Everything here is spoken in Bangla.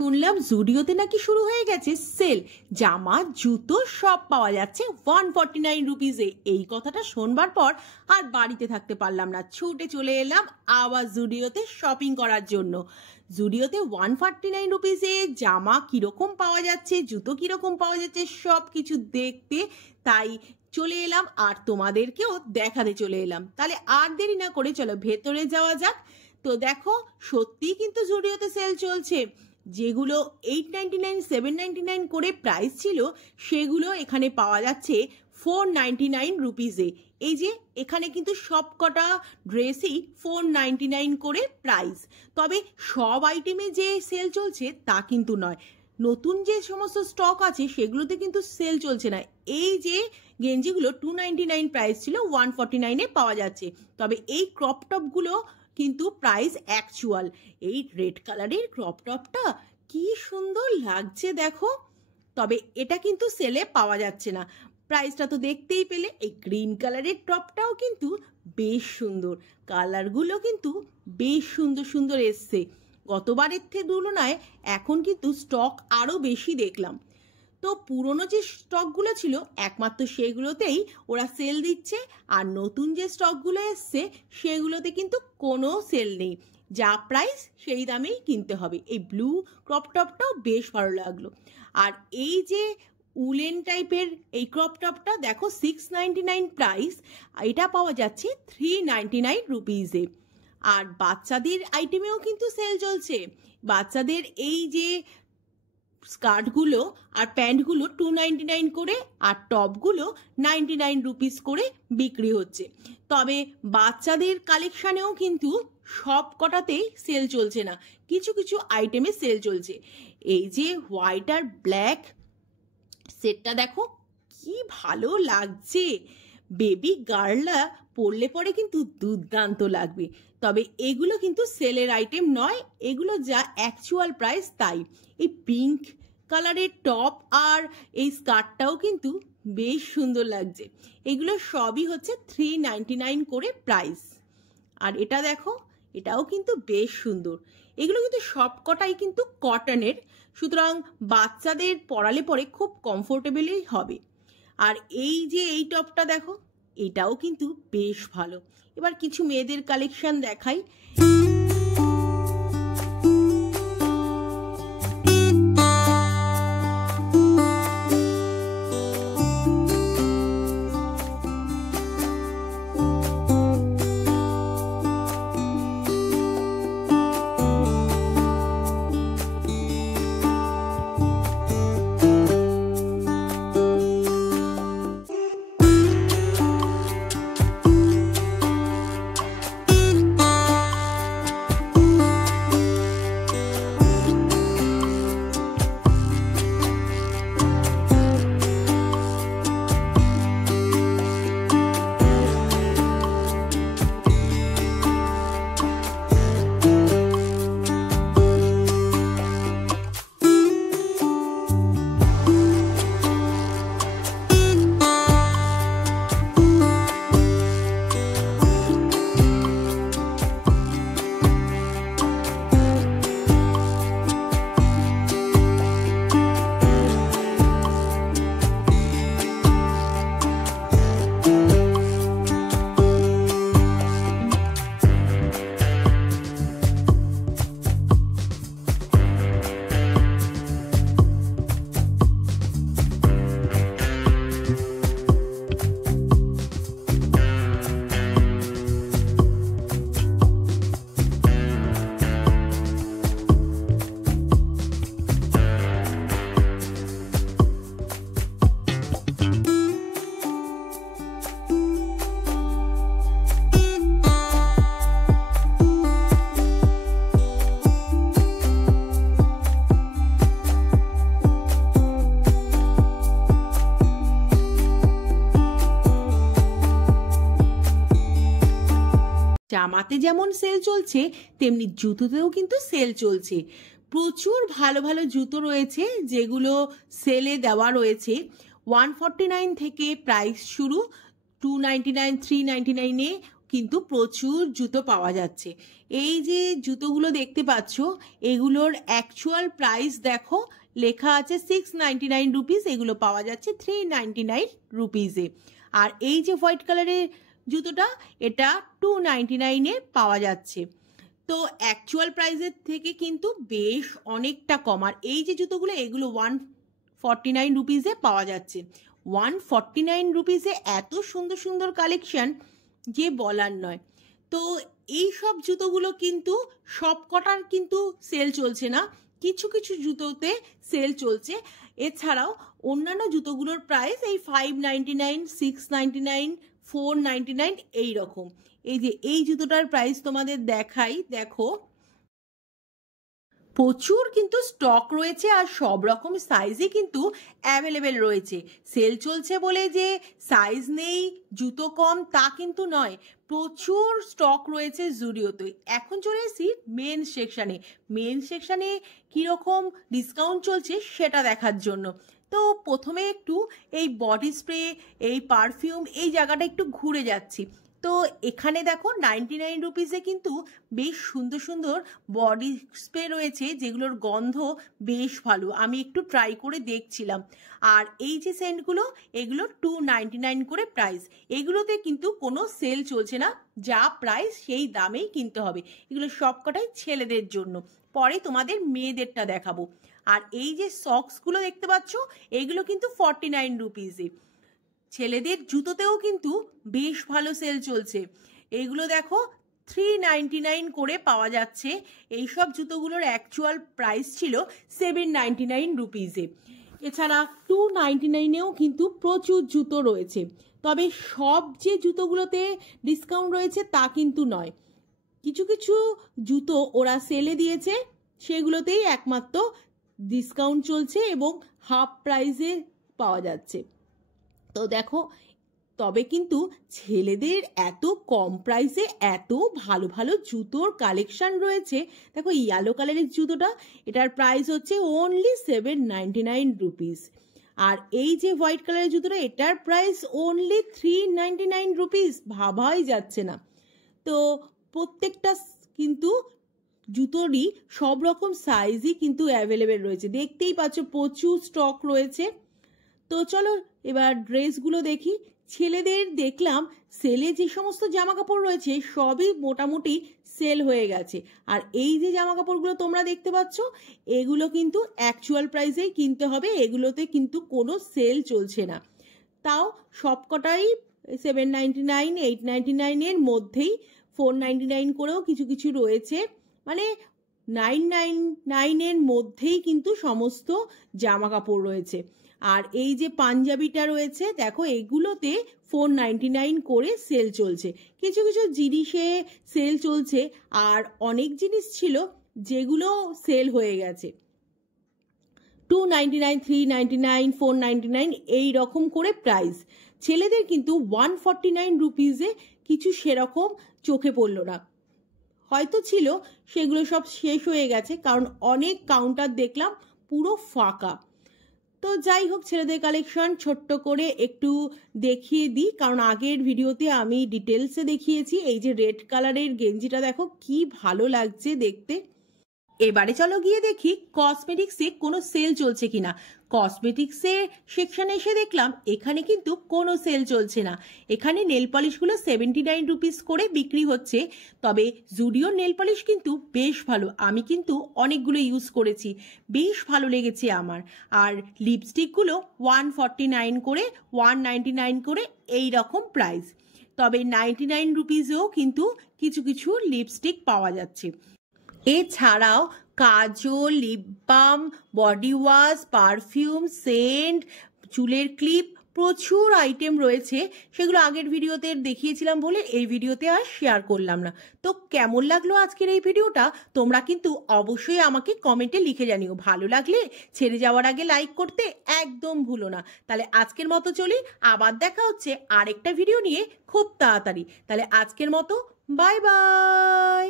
শুনলাম জুডিওতে নাকি শুরু হয়ে গেছে সেল, জামা জুতো সব পাওয়া যাচ্ছে 149 রুপিজে। এই কথাটা শোনবার পর আর বাড়িতে থাকতে পারলাম না, ছুটে চলে এলাম আবার জুডিওতে শপিং করার জন্য। জুডিওতে 149 রুপিজে জামা কিরকম পাওয়া যাচ্ছে, জুতো কিরকম পাওয়া যাচ্ছে সব কিছু দেখতে তাই চলে এলাম আর তোমাদেরকেও দেখাতে চলে এলাম। তাহলে আর দেরি না করে চলো ভেতরে যাওয়া যাক। তো দেখো সত্যিই কিন্তু জুডিওতে সেল চলছে। যেগুলো 899 799 করে প্রাইস ছিল সেগুলো এখানে পাওয়া যাচ্ছে 499 রুপিজে। এই যে এখানে কিন্তু সব কটা ড্রেসই 499 করে প্রাইস। তবে সব আইটেমে যে সেল চলছে তা কিন্তু নয়, নতুন যে সমস্ত স্টক আছে সেগুলোতে কিন্তু সেল চলছে না। এই যে গেঞ্জিগুলো 299 প্রাইস ছিল 149-এ পাওয়া যাচ্ছে। তবে এই ক্রপ টপগুলো কিন্তু প্রাইস অ্যাকচুয়াল। এই রেড কালারের ক্রপ টপটা কি সুন্দর লাগছে দেখো, তবে এটা কিন্তু সেলে পাওয়া যাচ্ছে না। প্রাইসটা তো দেখতেই পেলে। এই গ্রিন কালারের টপটাও কিন্তু বেশ সুন্দর, কালারগুলো কিন্তু বেশ সুন্দর সুন্দর এসছে। গতবারের তুলনায় এখন কিন্তু স্টক আরও বেশি দেখলাম। তো পুরনো যে স্টকগুলো ছিল একমাত্র সেগুলোতেই ওরা সেল দিচ্ছে, আর নতুন যে স্টকগুলো এসছে সেগুলোতে কিন্তু কোনো সেল নেই, যা প্রাইস সেই দামেই কিনতে হবে। এই ব্লু ক্রপ টপটাও বেশ ভালো লাগলো। আর এই যে উলেন টাইপের এই ক্রপ টপটা দেখো 699 প্রাইস, এটা পাওয়া যাচ্ছে 399 রুপিজে। আর বাচ্চাদের আইটেমেও কিন্তু সেল চলছে। বাচ্চাদের এই যে স্কার্টগুলো আর প্যান্টগুলো 299 করে আর টপগুলো 99 রুপিস করে বিক্রি হচ্ছে। তবে বাচ্চাদের কালেকশানেও কিন্তু সব কটাতেই সেল চলছে না, কিছু কিছু আইটেমে সেল চলছে। এই যে হোয়াইট আর ব্ল্যাক সেটটা দেখো কি ভালো লাগছে, বেবি গার্লরা পরলে পরে কিন্তু দুর্দান্ত লাগবে। তবে এগুলো কিন্তু সেলের আইটেম নয়, এগুলো যা অ্যাকচুয়াল প্রাইস তাই। এই পিঙ্ক কালারের টপ আর এই স্কার্টটাও কিন্তু বেশ সুন্দর লাগছে। এগুলো সবই হচ্ছে 399 করে প্রাইস। আর এটা দেখো, এটাও কিন্তু বেশ সুন্দর। এগুলো কিন্তু সব কটাই কিন্তু কটনের, সুতরাং বাচ্চাদের পরালে পরে খুব কমফোর্টেবলই হবে। আর এই যে এই টপটা দেখো, এটাও কিন্তু বেশ ভালো। এবার কিছু মেয়েদের কালেকশন দেখাই। জামাতে যেমন সেল চলছে তেমনি জুতোতেও কিন্তু সেল চলছে। প্রচুর ভালো ভালো জুতো রয়েছে যেগুলো সেলে দেওয়া রয়েছে। 149 থেকে প্রাইস শুরু, 299 399-এ কিন্তু প্রচুর জুতো পাওয়া যাচ্ছে। এই যে জুতোগুলো দেখতে পাচ্ছ, এগুলোর অ্যাকচুয়াল প্রাইস দেখো, লেখা আছে 699 রুপিস, এগুলো পাওয়া যাচ্ছে 399 রুপিসে। আর এই যে হোয়াইট কালারের জুতোটা, এটা 299-এ পাওয়া যাচ্ছে। তো অ্যাকচুয়াল প্রাইসের থেকে কিন্তু বেশ অনেকটা কম। আর এই যে জুতোগুলো, এগুলো 149 রুপিসে পাওয়া যাচ্ছে। 149 রুপিসে এত সুন্দর সুন্দর কালেকশন যে বলার নয়। তো এই সব জুতোগুলো কিন্তু সব কটার কিন্তু সেল চলছে না, কিছু কিছু জুতোতে সেল চলছে। এছাড়াও অন্যান্য জুতোগুলোর প্রাইস এই 599, 699, 499 এই রকম। এই যে এই জুতোটার প্রাইস তোমাদের দেখাই, দেখো প্রচুর কিন্তু স্টক রয়েছে আর সব রকম সাইজই কিন্তু অ্যাভেলেবেল রয়েছে। সেল চলছে বলে যে সাইজ নেই, জুতো কম, তা কিন্তু নয়। প্রচুর স্টক রয়েছে জুডিওতে। এখন চলে এসেছি মেন সেকশানে। মেন সেকশানে কীরকম ডিসকাউন্ট চলছে সেটা দেখার জন্য। তো প্রথমে একটু এই বডি স্প্রে, এই পারফিউম, এই জায়গাটা একটু ঘুরে যাচ্ছি। তো এখানে দেখো 99 রুপিসে কিন্তু বেশ সুন্দর সুন্দর বডি স্প্রে রয়েছে, যেগুলোর গন্ধ বেশ ভালো। আমি একটু ট্রাই করে দেখছিলাম। আর এই যে সেন্টগুলো, এগুলো 299 করে প্রাইস। এগুলোতে কিন্তু কোনো সেল চলছে না, যা প্রাইস সেই দামেই কিনতে হবে। এগুলো সবকটাই ছেলেদের জন্য, পরে তোমাদের মেয়েদেরটা দেখাবো। আর এই যে সক্সগুলো দেখতে পাচ্ছ, এগুলো কিন্তু 49 রুপিসে। ছেলেদের জুতোতেও কিন্তু বেশ ভালো সেল চলছে। এইগুলো দেখো 399 করে পাওয়া যাচ্ছে। এইসব জুতোগুলোর অ্যাকচুয়াল প্রাইস ছিল 799 রুপিসে। এছাড়া 299-এও কিন্তু প্রচুর জুতো রয়েছে। তবে সব যে জুতোগুলোতে ডিসকাউন্ট রয়েছে তা কিন্তু নয়। কিছু কিছু জুতো ওরা সেলে দিয়েছে, সেগুলোতেই একমাত্র ডিসকাউন্ট চলছে এবং হাফ প্রাইসে পাওয়া যাচ্ছে। তো দেখো, তবে কিন্তু ছেলেদের এত কম প্রাইসে এত ভালো ভালো জুতোর কালেকশন রয়েছে। দেখো ইয়েলো কালারের জুতোটা, এটার প্রাইস হচ্ছে অনলি 799 রুপিস। আর এই যে হোয়াইট কালারের জুতোটা, এটার প্রাইস অনলি 399 রুপিস। ভাবাই যাচ্ছে না। তো প্রত্যেকটা কিন্তু জুতোরই সব রকম সাইজই কিন্তু অ্যাভেলেবেল রয়েছে। দেখতেই পাচ্ছ প্রচুর স্টক রয়েছে। তো চলো এবার ড্রেসগুলো দেখি। ছেলেদের দেখলাম সেলে যে সমস্ত জামা কাপড় রয়েছে সবই মোটামুটি সেল হয়ে গেছে। আর এই যে জামা কাপড়গুলো তোমরা দেখতে পাচ্ছ, এগুলো কিন্তু অ্যাকচুয়াল প্রাইসেই কিনতে হবে, এগুলোতে কিন্তু কোনো সেল চলছে না। তাও সবকটাই 799, 899-এর মধ্যেই, 499 করেও কিছু কিছু রয়েছে। মানে 999-এর মধ্যেই কিন্তু সমস্ত জামা কাপড় রয়েছে। আর এই যে পাঞ্জাবিটা রয়েছে, দেখো এগুলোতে 499 করে সেল চলছে। কিছু কিছু জিনিসে সেল চলছে, আর অনেক জিনিস ছিল যেগুলো সেল হয়ে গেছে। 299, 399, 499 এই রকম করে প্রাইস। ছেলেদের কিন্তু 149 রুপিসে কিছু সেরকম চোখে পড়লো না। হয়তো ছিল, সেগুলো সব শেষ হয়ে গেছে, কারণ অনেক কাউন্টার দেখলাম পুরো ফাঁকা। তো যাই হোক, ছেলেদের কালেকশন ছোট্ট করে একটু দেখিয়ে দিই, কারণ আগের ভিডিওতে আমি ডিটেলসে দেখিয়েছি। এই যে রেড কালারের গেঞ্জিটা দেখো কি ভালো লাগছে দেখতে। এবারে চলো গিয়ে দেখি কসমেটিক্সে কোনো সেল চলছে কিনা। কসমেটিক্সের সেকশনে এসে দেখলাম এখানে কিন্তু কোনো সেল চলছে না। এখানে নেল পলিশগুলো 79 রুপিস করে বিক্রি হচ্ছে। তবে জুডিওর নেল পলিশ কিন্তু বেশ ভালো, আমি কিন্তু অনেকগুলো ইউজ করেছি, বেশ ভালো লেগেছে আমার। আর লিপস্টিকগুলো 149 করে, 199 করে এই রকম প্রাইস। তবে 99 রুপিসেও কিন্তু কিছু কিছু লিপস্টিক পাওয়া যাচ্ছে। এছাড়াও কাজল, lip balm, body wash, perfume, scent, চুলের ক্লিপ, প্রচুর আইটেম রয়েছে। সেগুলো আগের ভিডিওতে দেখিয়েছিলাম বলে এই ভিডিওতে আর শেয়ার করলাম না। তো কেমন লাগলো আজকের এই ভিডিওটা তোমরা কিন্তু অবশ্যই আমাকে কমেন্টে লিখে জানিও। ভালো লাগলে ছেড়ে যাওয়ার আগে লাইক করতে একদম ভুলো না। তাহলে আজকের মতো চলি, আবার দেখা হচ্ছে আরেকটা ভিডিও নিয়ে খুব তাড়াতাড়ি। তাহলে আজকের মতো বাই বাই।